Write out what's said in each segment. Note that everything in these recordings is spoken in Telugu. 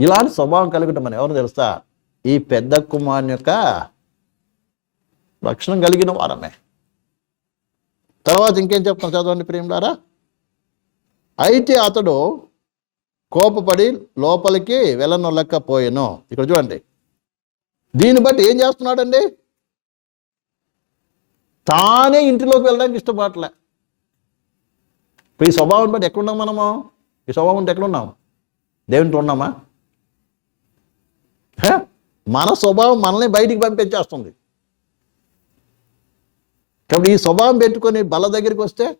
ఇలాంటి స్వభావం కలిగి మనం ఎవరు తెలుసా ఈ పెద్ద కుమారుని యొక్క లక్షణం కలిగిన వారమే. తర్వాత ఇంకేం చెప్తాం చదవండి ప్రేమలారా అయితే అతడు కోపపడి లోపలికి వెళ్ళనొల్లకపోయాను. ఇక్కడ చూడండి. దీన్ని బట్టి ఏం చేస్తున్నాడండి? తానే ఇంటిలోకి వెళ్ళడానికి ఇష్టపడలే ఇప్పుడు ఈ స్వభావం బట్టి ఎక్కడున్నాం మనము? ఈ స్వభావం ఉంటే ఎక్కడున్నాం? దేవునితో ఉన్నామా? మన స్వభావం మనల్ని బయటికి పంపించేస్తుంది. కాబట్టి ఈ స్వభావం పెట్టుకొని బల దగ్గరికి వస్తే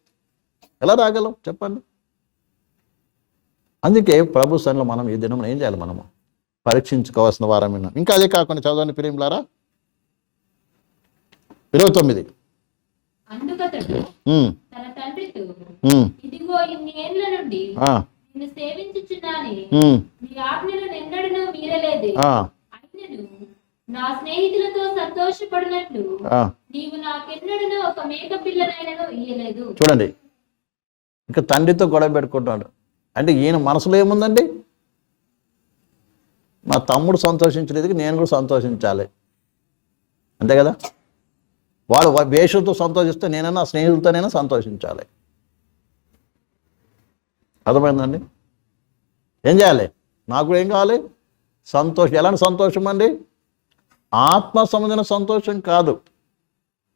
ఎలా రాగలం? చెప్పండి. అందుకే ప్రభు సన్నిలో మనం ఈ దినం ఏం చేయాలి మనము? పరీక్షించుకోవాల్సిన వారం విన్నాం. ఇంకా అదే కాకుండా చదవండి ప్రేమిలారా ఇరవై తొమ్మిది. సేవించుచున్నాని. నా స్నేహితులతో సంతోషపడినట్లు. నీవు నాకెన్నడూ ఒక మేక పిల్లనైనను ఇయ్యలేదు. చూడండి. ఇంకా తండ్రితో గొడవ పెట్టుకుంటాడు. అంటే ఈయన మనసులో ఏముందండి? మా తమ్ముడు సంతోషించలేదు నేను కూడా సంతోషించాలి. అంతే కదా? వాడు వేషంతో సంతోషిస్తే నేనైనా స్నేహితులతోనైనా సంతోషించాలి. అర్థమైందండి? ఏం చేయాలి? నాకు ఏం కావాలి? సంతోషం. ఎలాంటి సంతోషం అండి? ఆత్మ సంబంధించిన సంతోషం కాదు.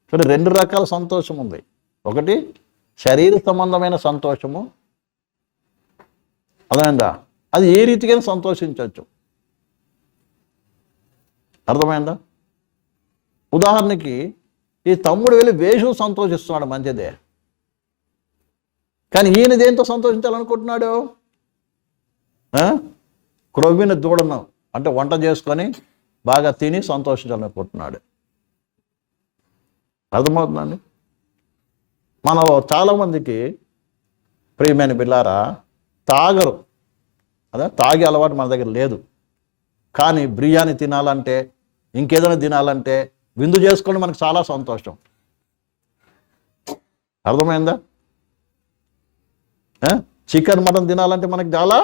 ఇక్కడ రెండు రకాల సంతోషం ఉంది. ఒకటి శరీర సంబంధమైన సంతోషము. అర్థమైందా? అది ఏ రీతిగా సంతోషించవచ్చు. అర్థమైందా? ఉదాహరణకి ఈ తమ్ముడు వెళ్ళి వేషం సంతోషిస్తున్నాడు మంచిదే. కానీ ఈయన దేంతో సంతోషించాలనుకుంటున్నాడు? ఆ? క్రొవ్విన దూడను అంటే వంట చేసుకొని బాగా తిని సంతోషించాలనుకుంటున్నాడు అర్థమవుతుందండి? మనం చాలామందికి ప్రియమైన బిల్లారా తాగరు. అదే తాగే అలవాటు మన దగ్గర లేదు. కానీ బిర్యానీ తినాలంటే ఇంకేదైనా తినాలంటే విందు చేసుకోండి మనకు చాలా సంతోషం. అర్థమైందా? చికెన్ మటన్ తినాలంటే మనకు చాలా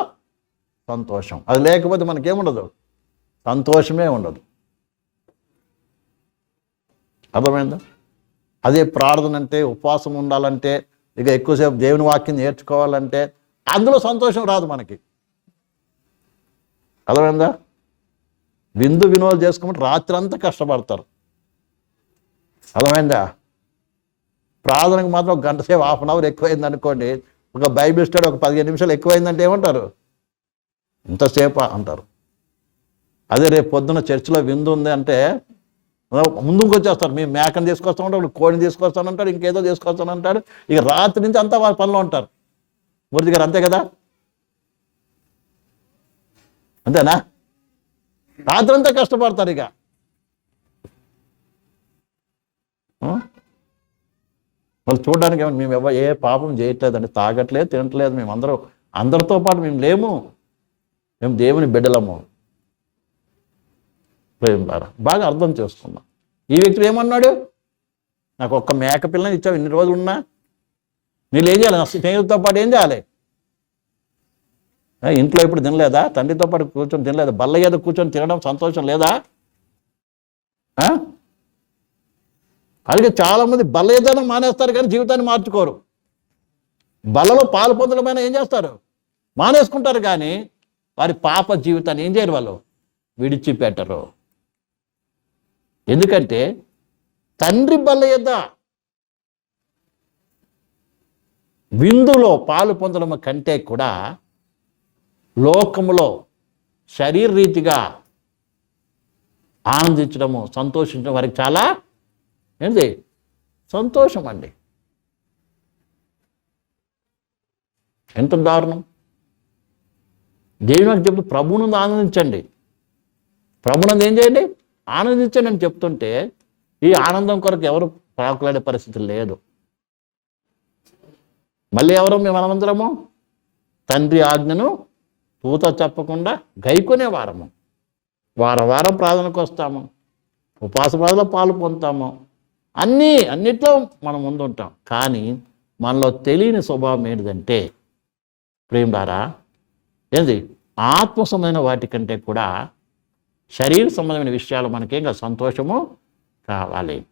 సంతోషం. అది లేకపోతే మనకేముండదు. సంతోషమే ఉండదు. అర్థమైందా? అదే ప్రార్థన అంటే ఉపవాసం ఉండాలంటే ఇక ఎక్కువసేపు దేవుని వాక్యం నేర్చుకోవాలంటే అందులో సంతోషం రాదు మనకి. అర్థమైందా? విందు వినోదం చేసుకోమంటే రాత్రి అంతా కష్టపడతారు. అర్థమైందా? ప్రార్థనకు మాత్రం ఒక గంట సేపు హాఫ్ అన్ అవర్ ఎక్కువైంది అనుకోండి ఒక బైబిల్ స్టడీ ఒక పదిహేను నిమిషాలు ఎక్కువైందంటే ఏమంటారు? ఇంతసేపు అంటారు. అదే రేపు పొద్దున్న చర్చిలో విందు ఉంది అంటే ముందుకు వచ్చేస్తారు. మేము మేకని తీసుకొస్తామంటాడు కోడిని తీసుకొస్తానంటాడు ఇంకేదో తీసుకొస్తానంటాడు ఇక రాత్రి నుంచి అంతా వాళ్ళ పనిలో ఉంటారు. మూర్తి గారు అంతే కదా? అంతేనా? రాత్రి అంతా కష్టపడతారు ఇక. వాళ్ళు చూడడానికి ఏమన్నా మేము ఎవ ఏ పాపం చేయట్లేదండి తాగట్లేదు తినట్లేదు మేము అందరూ అందరితో పాటు మేము లేము. మేము దేవుని బిడ్డలము. ప్రేమలారా బాగా అర్థం చేసుకున్నాం. ఈ వ్యక్తులు ఏమన్నాడు? నాకు ఒక్క మేక పిల్లని ఇచ్చావు ఇన్ని రోజులు ఉన్నా. నీళ్ళు ఏం చేయాలి? నా స్నేహితులతో పాటు ఏం చేయాలి? ఇంట్లో ఇప్పుడు తినలేదా? తండ్రితో పాటు కూర్చొని తినలేదా? బల్ల మీద కూర్చొని తినడం సంతోషం లేదా? అలాగే చాలామంది బల్ల ఏదైనా మానేస్తారు కానీ జీవితాన్ని మార్చుకోరు. బల్లలో పాలు పొందడమైనా ఏం చేస్తారు? మానేసుకుంటారు కానీ వారి పాప జీవితాన్ని ఏం చేయరు వాళ్ళు? విడిచిపెట్టరు. ఎందుకంటే తండ్రి బల్ల యొద్ద విందులో పాలు పొందడం కంటే కూడా లోకములో శరీరరీతిగా ఆనందించడము సంతోషించడం వారికి చాలా ఏంటి? సంతోషం అండి. ఎంత దారుణం. దేవుని నాకు చెప్తూ ప్రభునందు ఆనందించండి. ప్రభునందు ఏం చేయండి? ఆనందించండి అని చెప్తుంటే ఈ ఆనందం కొరకు ఎవరు ప్రాకులాడే పరిస్థితి లేదు. మళ్ళీ ఎవరు మేము మనమందరము తండ్రి ఆజ్ఞను పూత చెప్పకుండా గైకొనే వారము. వారం వారం ప్రార్థనకు వస్తాము. ఉపవాస ప్రార్థనలో పాలు పొందుతాము. అన్నీ అన్నిట్లో మనం ముందుంటాం. కానీ మనలో తెలియని స్వభావం ఏంటిదంటే ప్రేమడారా ఏంది? ఆత్మ సంబంధమైన వాటికంటే కూడా శరీర సంబంధమైన విషయాలు మనకి ఇంకా సంతోషము కావాలి.